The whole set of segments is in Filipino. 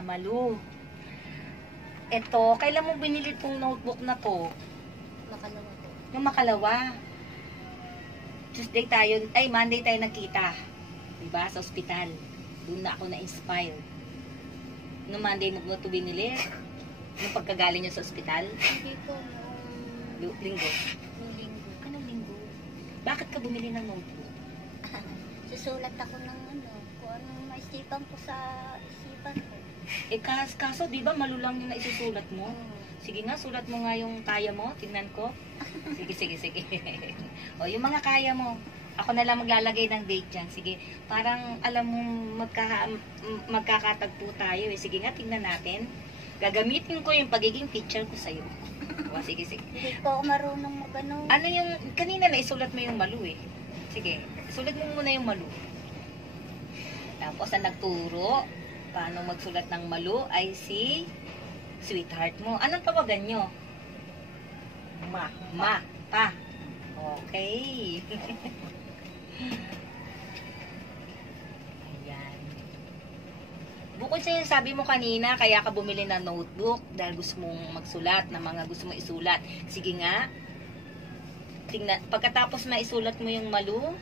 Malu. Ito, kailan mo binili tong notebook na to? Makalawa po. Yung makalawa. Tuesday tayo, ay Monday tayo nakita. Diba? Sa ospital. Doon na ako na-inspire. No Monday mo ito binili? Nung pagkagaling nyo sa ospital? Hindi po, Linggo. nung linggo. Anong linggo? Bakit ka bumili ng notebook? Susulat ako ng ano, kung anong maisipan ko sa isipan ko. Eh kaso, di ba malulang yung naisusulat mo? Sige nga, sulat mo nga yung kaya mo. Tingnan ko. Sige. O, yung mga kaya mo. Ako na lang maglalagay ng date dyan. Sige, parang alam mo magkakatagpo tayo. Eh. Sige nga, tingnan natin. Gagamitin ko yung pagiging teacher ko sa'yo. O, sige. Hindi po ako marunong magano. Ano yung, kanina na isulat mo yung malu eh. Sige, sulat mo muna yung malu. Tapos, ang nagturo, paano magsulat ng malu ay si sweetheart mo. Anong tawagan nyo? Pa. Okay. Ayan. Bukod sa yung sabi mo kanina, kaya ka bumili ng notebook dahil gusto mong magsulat na mga gusto mong isulat. Sige nga. Tingnan, pagkatapos maisulat mo yung malu,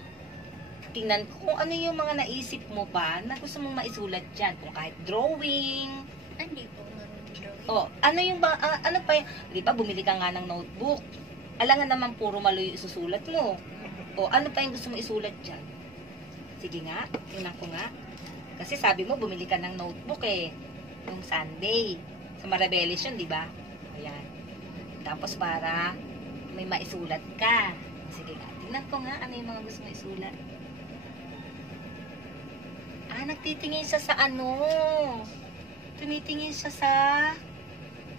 tingnan ko kung ano yung mga naisip mo pa na gusto mong maisulat dyan. Kung kahit drawing. Hindi po marunong drawing. O, ano yung ba, ano pa yung, di ba bumili ka nga ng notebook. Alangan naman puro malu yung isusulat mo. O, ano pa yung gusto mo isulat dyan? Sige nga, tingnan ko nga. Kasi sabi mo, bumili ka ng notebook eh. Yung Sunday. Sa Marabelis yun, di ba? Ayan. Tapos para may maisulat ka. Sige nga, tingnan ko nga ano yung mga gusto mo isulat. Nagtitingin siya sa ano. Tumitingin siya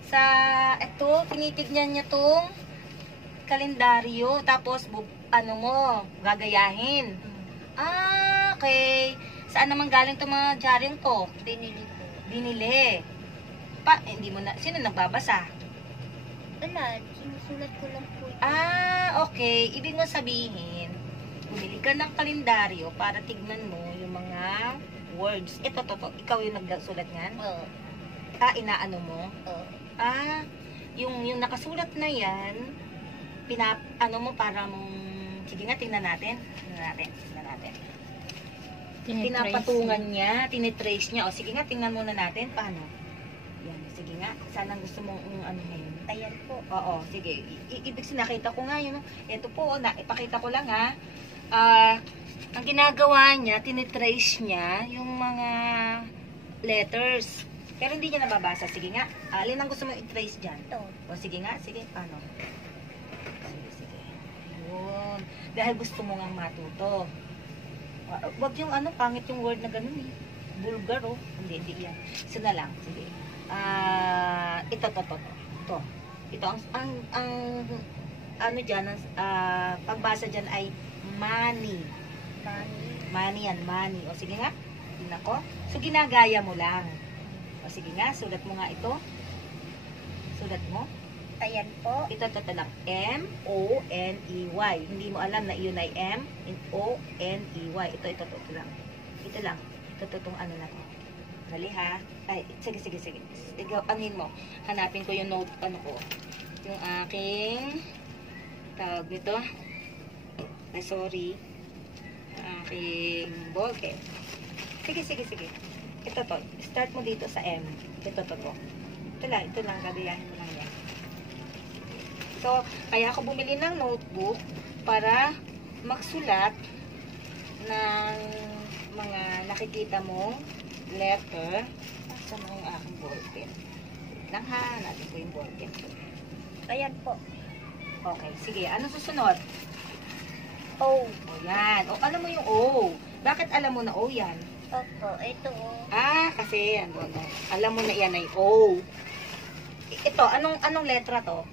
sa eto, tinitignan niya tong kalendaryo. Tapos, ano mo, gagayahin. Okay. Saan naman galing itong mga dyaryong to? Binili po. Binili. Hindi mo na, sino nagbabasa? Wala, sinusulat ko lang po. Okay. Ibig mo sabihin, bumili ka ng kalendaryo para tignan mo yung mga words. Ito. Ikaw yung nagsulat niyan? Oo. Inaano mo? Oo. Yung nakasulat na yan, ano mo para mong, sige nga, tingnan natin. Pinapatungan niya, tinitrace niya. O, sige nga, tingnan muna natin. Paano? Yan, sige nga. Saan ang gusto mong ano ngayon? Ayan po. Oo, sige. Ibig sinakita ko nga yun. Ito po, ipakita ko lang ha. Ang ginagawa niya, tinitrace niya yung mga letters. Pero hindi niya nababasa. Sige nga. Alin ang gusto mo i-trace dyan? Ito. O, sige nga. Sige, paano? Sige. Yun. Dahil gusto mo nga matuto. Wag yung ano, pangit yung word na ganun eh. Bulgar oh. Hindi yan. Isa na lang. Sige. Ito. Ito, ang ano dyan, pagbasa dyan ay money. Money yan, money. O sige nga. Tingnan ko. So, ginagaya mo lang. O sige nga, sulat mo nga ito. Sulat mo. Ayan po. Ito lang. M-O-N-E-Y. Hindi mo alam na yun ay M-O-N-E-Y. Ito lang. Ito lang. Ito itong ano na to. Dali ha. Ay, sige. Ikaw, anin mo. Hanapin ko yung note, ano ko. Yung aking tawag nito. Ay, sorry. Aking ballpen. Sige. Ito to. Start mo dito sa M. Ito. Ito lang. Gagayahin mo lang yan. So, kaya ako bumili ng notebook para magsulat ng mga nakikita mong letter. Saan mo yung aking ballpen? Lang ha, natin ko yung ballpen. Ayan po. Okay, sige. Ano susunod? O. O yan. O, alam mo yung O. Bakit alam mo na O yan? Opo, ito o. Kasi ano, alam mo na yan ay O. Ito, anong letra to?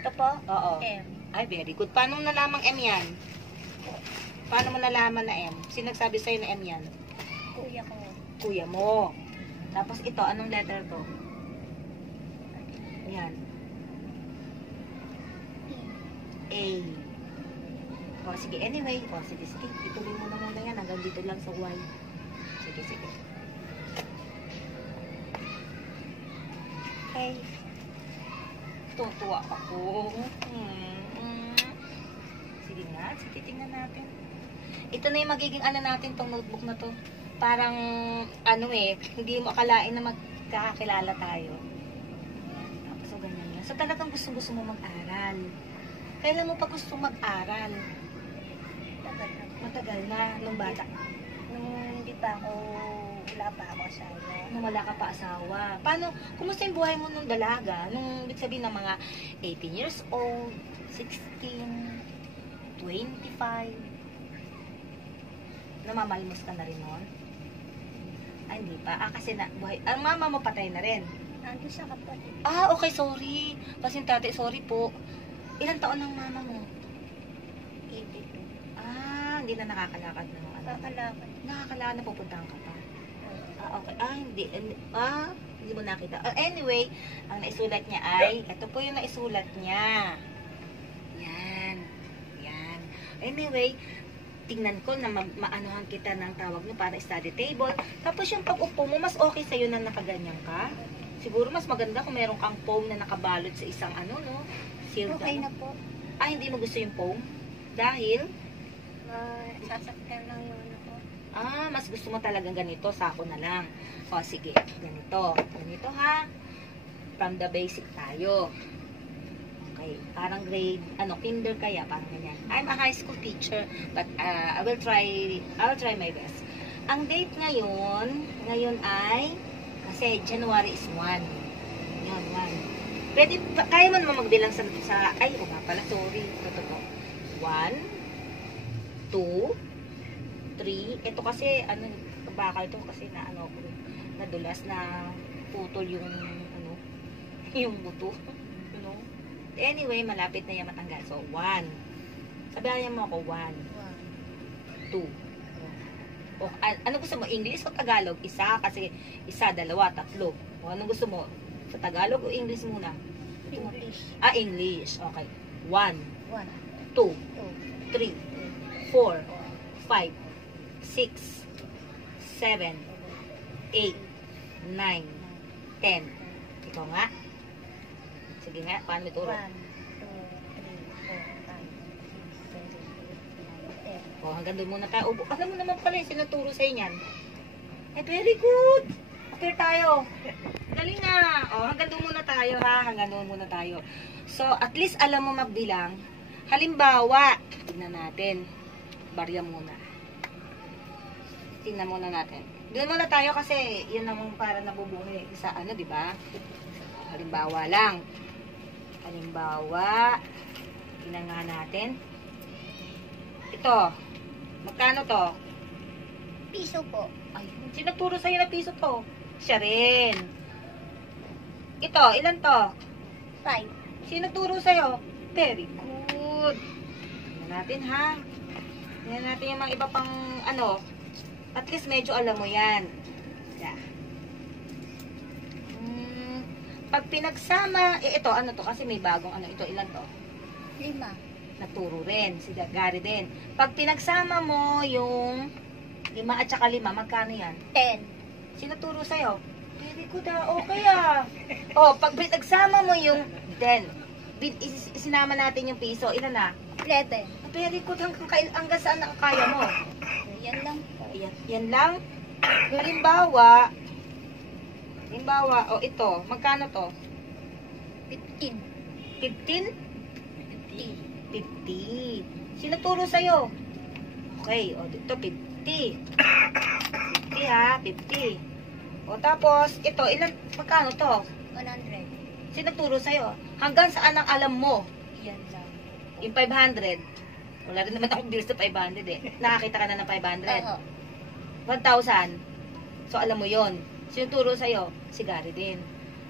Ito po? Oo. M. Ay, very good. Paano mo nalamang M yan? Paano mo nalaman na M? Sino nagsabi sa'yo na M yan? Kuya ko. Kuya mo. Tapos ito, anong letter to? Yan. A. O, sige. Anyway. O, sige. Ituloy mo na muna yan. Hanggang dito lang sa Y. Sige. Okay. Tutuwa ako. Sige nga, sige, tingnan natin. Ito na yung magiging ano natin, tong notebook na to. Parang, ano hindi mo akalain na magkakakilala tayo. So, ganyan yan. So, talagang gusto mo mag-aral. Kailan mo pa gusto mag-aral? Matagal na, nung bata. Nung hindi pa ako, wala pa ako asawa. Nung wala ka pa asawa. Paano, kumusta yung buhay mo nung dalaga? Nung, ibig sabihin ng mga 18 years old, 16, 25. Namamalimos ka na rin noon? Ay, hindi pa. Kasi buhay, ang mama mo patay na rin. Nandun sa kapatid. Okay, sorry. Pasintate, sorry po. Ilang taon ng mama mo? 82. Hindi na nakakalakad na ano. Kakalakad. Nakakalakad na pupuntahan ka pa. Okay. Hindi mo nakita. Anyway, ang naisulat niya ay, ito po yung naisulat niya. Yan. Anyway, tingnan ko na maanohan kita ng tawag niyo para study table. Tapos yung pag-upo mo, mas okay sa'yo na nakaganyan ka. Siguro mas maganda kung meron kang foam na nakabalot sa isang no? Sealed Okay na po. Hindi mo gusto yung foam? Dahil? Sasaktan lang yun ako. Mas gusto mo talagang ganito, sako na lang. Sige, ganito. Ganito ha. From the basic tayo. Okay, parang grade, kinder kaya, parang ganyan. I'm a high school teacher, but I'll try my best. Ang date ngayon ay, kasi January is 1. Yan, 1. Pwede, kaya mo naman magbilang sa sorry. Ito po. 1, 2, 3. Ito kasi, bakal to kasi nadulas na putol yung, yung buto. Anyway, malapit na yan matanggal. So, 1. Sabihan mo ako, 1, 2. Ano gusto mo? English o Tagalog? Isa, kasi isa, dalawa, tatlo. Ano gusto mo? Sa Tagalog o English muna? English. English. Okay. 1, 2, 2, 3, 4, 5, 6, 7, 8, 9, 10. Ikaw nga. Sige nga, paano may turo? 1, 2, 3, 4, 5, 6, 7, 8, 9, 10. Hanggang doon muna tayo. Alam mo naman pala yung sinuturo sa inyan. Very good. Okay tayo. Galing nga. Hanggang doon muna tayo ha. Hanggang doon muna tayo. So, at least alam mo magbilang. Halimbawa, tignan natin. Barya muna. Tingnan muna natin. Doon muna tayo kasi yun naman para nabubuhay sa di ba? Halimbawa lang. Halimbawa, tingnan nga natin. Ito. Magkano to? Piso po. Ay, sinagturo sa'yo na piso to. Siya rin. Ito, ilan to? 5. Sinagturo sa'yo? Very good. Tingnan natin ha. Tingnan natin yung mga iba pang at least medyo alam mo yan. Yeah. Pag pinagsama, ito, to? Kasi may bagong ito, ilan to? 5. Naturo rin, si Gary din. Pag pinagsama mo yung 5 at saka 5, magkano yan? 10. Sino turo sa'yo? Very good okay pag pinagsama mo yung 10, sinama natin yung piso, ilan na? 11. Very good, hanggang saan ang kaya mo? Yan lang po. Yan lang? Halimbawa, ito, magkano to? 15. 15? 50. 50. Sino turo sa'yo? Okay, dito 50. 50 ha, 50. Tapos, ito, magkano to? 100. Sino turo sa'yo? Hanggang saan ang alam mo? Yan lang. Yung 500. Wala rin naman akong bills na 500 Nakakita ka na ng 500. 1,000. So, alam mo yon. Sino turo sa'yo? Si Gary din.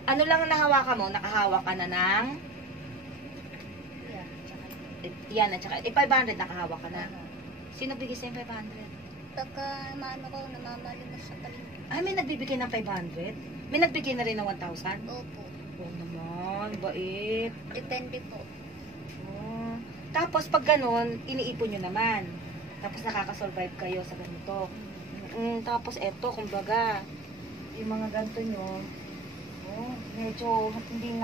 Ano lang ang nahawakan mo? Nakahawak ka na ng yan, at saka 500 nakahawak ka na. Sino bigay sa'yo 500? Pagka namamalimos sa palengke. May nagbibigay ng 500? May nagbigay na rin ng 1,000? Opo. Naman, bait. Depende po. Tapos pag ganun, iniipon nyo naman. Tapos nakakasurvive kayo sa ganito. Tapos eto, kumbaga, yung mga ganito nyo, medyo hindi